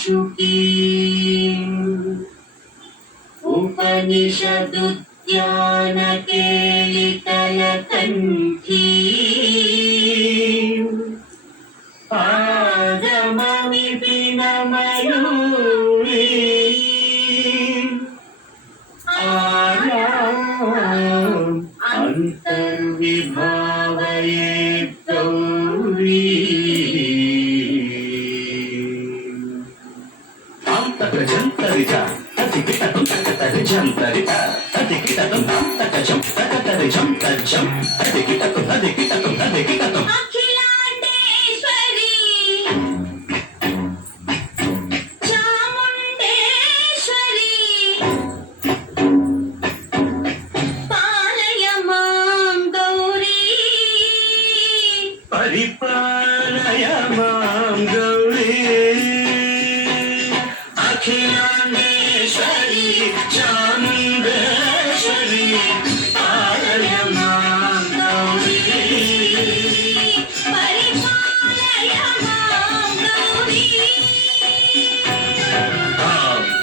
शुकी उपनिषदुद्यान केलितलकण्ठी आगम विपिन मयूरी आयाम् अन्तर्विभावये गौरी जंतरिता अतिकिटं तकतरिजंतरिता अतिकिटं तकजं तकतरिजं तजं अतिकिटं अखिलांडेश्वरी चामुंडेश्वरी पालय मां गौरी परिपालय मां गौरी अखिलांडेश्वरी चामुंडेश्वरी पालय मां गौरी परिपालय मां गौरी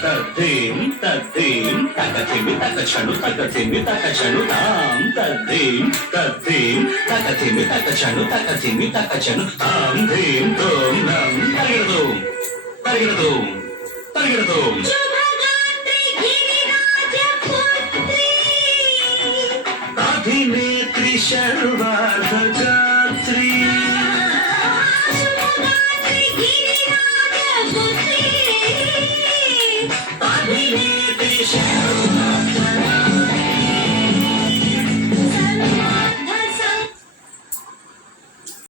तद्धिं तद्धिं तकथिमि तकचनु तकथिमि तकचनु तां तद्धिं तद्धिं तकथिमि तकचनु तकथिमि तकचनु तां धीं धूं नं तगिरदूं तगिरदूं तगिरदूं